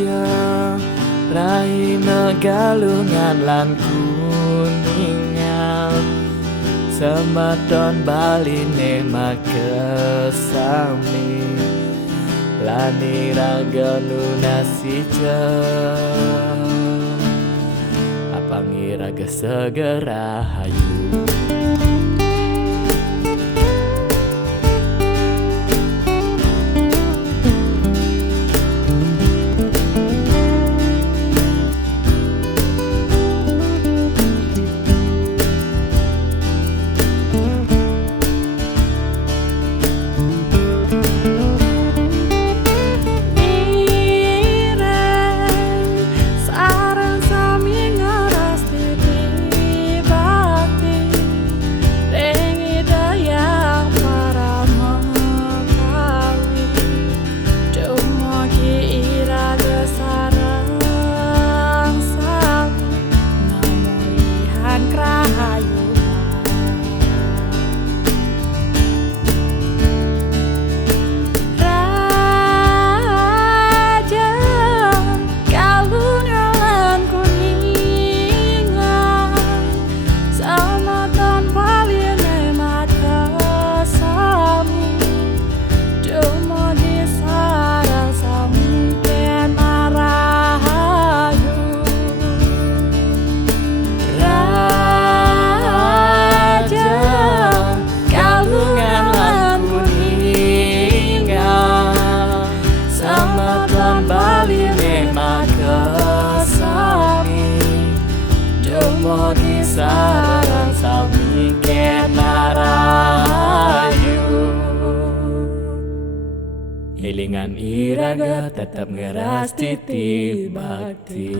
saja raina galungan lan kuningan semadon baline makesami lani raganu nasija apangi raga segera hayu. Di sarang sami kenarayu ilingan iraga tetap ngeras titi bakti.